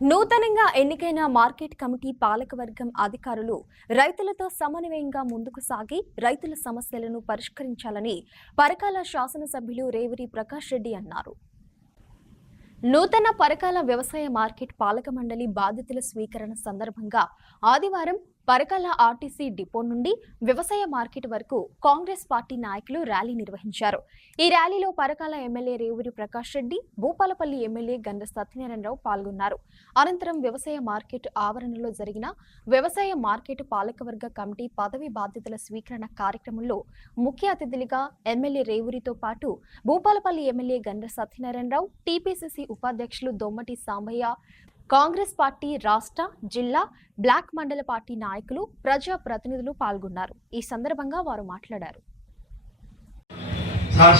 నూతనంగా ఎన్నికైన market committee పాలకవర్గం అధికారులు రైతులతో సమన్వయంగా ముందుకు సాగి రైతుల సమస్యలను పరిష్కరించాలని పరకాల శాసనసభ్యులు రేవూరి ప్రకాష్ రెడ్డి అన్నారు. నూతన పరకాల వ్యవసాయ మార్కెట్ పాలక మండలి బాధ్యతల స్వీకరణ సందర్భంగా ఆదివారం పరకాల ఆర్టీసీ డిపో నుండి వ్యవసాయ మార్కెట్ వరకు కాంగ్రెస్ పార్టీ నాయకులు ర్యాలీ నిర్వహించారు. ఈ ర్యాలీలో పరకాల ఎమ్మెల్యే రేవూరి ప్రకాష్ రెడ్డి, భూపాలపల్లి ఎమ్మెల్యే గండ్ర సత్యనారాయణరావు పాల్గొన్నారు. అనంతరం వ్యవసాయ మార్కెట్ ఆవరణలో జరిగిన వ్యవసాయ మార్కెట్ పాలకవర్గ కమిటీ పదవి బాధ్యతల స్వీకరణ కార్యక్రమంలో ముఖ్య అతిథులుగా ఎమ్మెల్యే రేవూరితో పాటు భూపాలపల్లి ఎమ్మెల్యే గండ్ర సత్యనారాయణరావు, టీపీసీసీ ఉపాధ్యక్షులు దొమ్మటి సాంబయ్య, కాంగ్రెస్ పార్టీ రాష్ట్ర, జిల్లా, బ్లాక్ మండల పార్టీ నాయకులు, ప్రజా ప్రతినిధులు పాల్గొన్నారు. ఈ సందర్భంగా వారు మాట్లాడారు.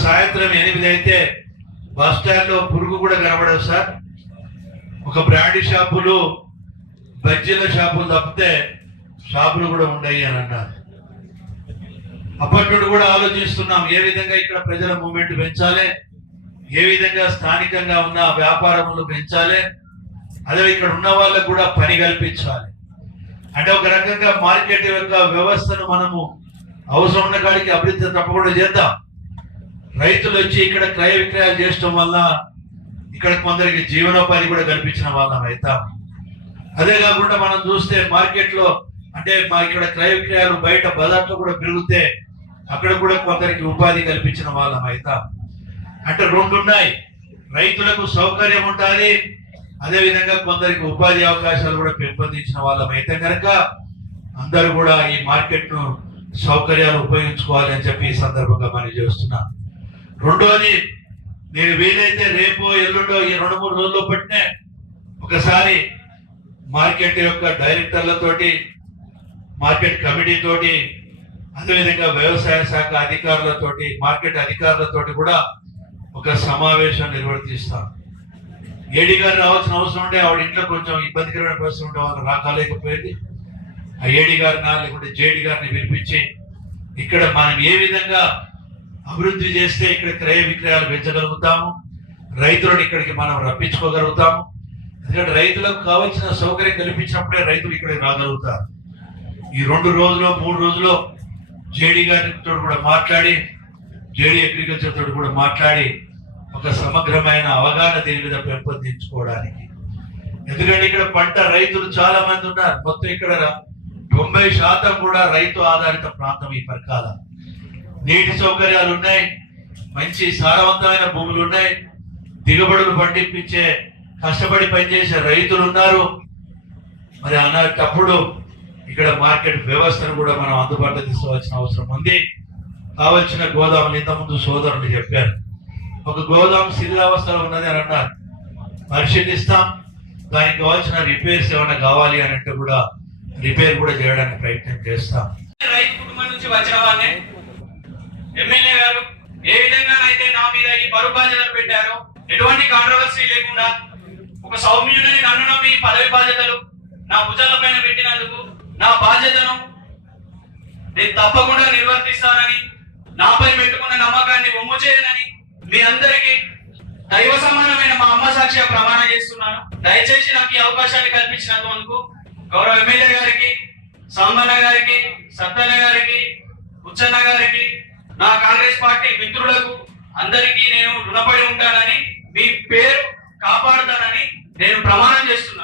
సాయంత్రం 8 అయితే బస్ స్టాండ్ లో పురుగు కూడా కనబడదు సార్. ఒక బ్రాండ్ షాపులు, బజ్జీల షాపులు తప్పితే షాపులు కూడా ఉండయి అని అన్నారు. అప్పటి నుండి కూడా ఆలోచిస్తున్నాం ఏ విధంగా ఇక్కడ ప్రజల మూవ్మెంట్ పెంచాలి, ఏ విధంగా స్థానికంగా ఉన్న వ్యాపారములు పెంచాలి, అదే ఇక్కడ ఉన్న వాళ్ళకు కూడా పని కల్పించాలి. అంటే ఒక రకంగా మార్కెట్ యొక్క వ్యవస్థను మనము అవసరం ఉన్న కాడికి అభివృద్ధి తప్పకుండా చేద్దాం. రైతులు వచ్చి ఇక్కడ క్రయ విక్రయాలు చేయడం వల్ల ఇక్కడ కొందరికి జీవనోపాధి కూడా కల్పించిన వాళ్ళం అవుతాం. అదే కాకుండా మనం చూస్తే మార్కెట్లో అంటే ఇక్కడ క్రయ విక్రయాలు బయట బజార్లో కూడా పెరిగితే అక్కడ కూడా కొందరికి ఉపాధి కల్పించిన వాళ్ళం అవుతాం. అంటే రెండు ఉన్నాయి, రైతులకు సౌకర్యం ఉండాలి, అదేవిధంగా కొందరికి ఉపాధి అవకాశాలు కూడా పెంపొందించిన వాళ్ళం అయితే కనుక అందరూ కూడా ఈ మార్కెట్ ను సౌకర్యాలు ఉపయోగించుకోవాలి అని చెప్పి ఈ సందర్భంగా మనం చేస్తున్నాం. రెండోది, నేను వీలైతే రేపు ఎల్లుండో ఈ 2-3 రోజుల్లో పట్టినే ఒకసారి మార్కెట్ యొక్క డైరెక్టర్లతోటి, మార్కెట్ కమిటీ తోటి, అదేవిధంగా వ్యవసాయ శాఖ అధికారులతోటి, మార్కెట్ అధికారులతోటి కూడా ఒక సమావేశం నిర్వర్తిస్తాం. ఏడీ గారు రావాల్సిన అవసరం ఉంటే ఆవిడ ఇంట్లో కొంచెం ఇబ్బందికరమైన పరిస్థితి ఉంటే వాళ్ళు రాలేకపోయేది. ఆ ఏడీ గారిని లేకుంటే జేడీ గారిని పిలిపించి ఇక్కడ మనం ఏ విధంగా అభివృద్ధి చేస్తే ఇక్కడ క్రయ విక్రయాలు పెంచగలుగుతాము, రైతులను ఇక్కడికి మనం రప్పించుకోగలుగుతాము. ఎందుకంటే రైతులకు కావాల్సిన సౌకర్యం కల్పించినప్పుడే రైతులు ఇక్కడికి రాగలుగుతారు. ఈ 2 రోజులు 3 రోజులు జేడీ గారితో కూడా మాట్లాడి, జేడీ అగ్రికల్చర్ తోటి కూడా మాట్లాడి ఒక సమగ్రమైన అవగాహన దీని మీద పెంపొందించుకోవడానికి. ఎందుకంటే ఇక్కడ పంట రైతులు చాలా మంది ఉన్నారు. మొత్తం ఇక్కడ 90% కూడా రైతు ఆధారిత ప్రాంతం ఈ పరకాల. నీటి సౌకర్యాలు ఉన్నాయి, మంచి సారవంతమైన భూములు ఉన్నాయి, దిగుబడులు పండించే కష్టపడి పనిచేసే రైతులు ఉన్నారు. మరి అన్నప్పుడు ఇక్కడ మార్కెట్ వ్యవస్థను కూడా మనం అందుబాటులో తీసుకోవాల్సిన అవసరం ఉంది. కావలసిన గోదాములు ఇంతకుముందు సోదరులు చెప్పారు, ఒక గోదాం శిథిలావస్థలో ఉన్నది అని అన్నారు. పరిశీలిస్తాం, దానికి కావాల్సిన రిపేర్స్ ఏమైనా కావాలి అని అంటే కూడా రిపేర్ కూడా చేయడానికి ప్రయత్నం చేస్తాం. రైతు కుటుంబం నుంచి వచ్చిన వాళ్ళే ఎమ్మెల్యే గారు ఏ విధంగా అయితే నా మీద ఈ బరువు బాధ్యతలు పెట్టారో, ఎటువంటి కాంట్రవర్సీ లేకుండా ఒక సౌమ్యుని నన్ను నమ్మి పదవి బాధ్యతలు నా భుజాల పైన పెట్టినందుకు నా బాధ్యతను నేను తప్పకుండా నిర్వర్తిస్తానని, నాపై పెట్టుకున్న నమ్మకాన్ని ఒమ్ము చేయనని మీ అందరికీ దైవ సమానమైన మా అమ్మ సాక్షిగా ప్రమాణం చేస్తున్నాను. దయచేసి నాకు ఈ అవకాశాన్ని కల్పించినందుకు గౌరవ ఎమ్మెల్యే గారికి, సాంబన్న గారికి, సత్తన్న గారికి, ఉచ్చన్న గారికి, నా కాంగ్రెస్ పార్టీ మిత్రులకు అందరికీ నేను రుణపడి ఉంటానని, మీ పేరు కాపాడుతానని నేను ప్రమాణం చేస్తున్నాను.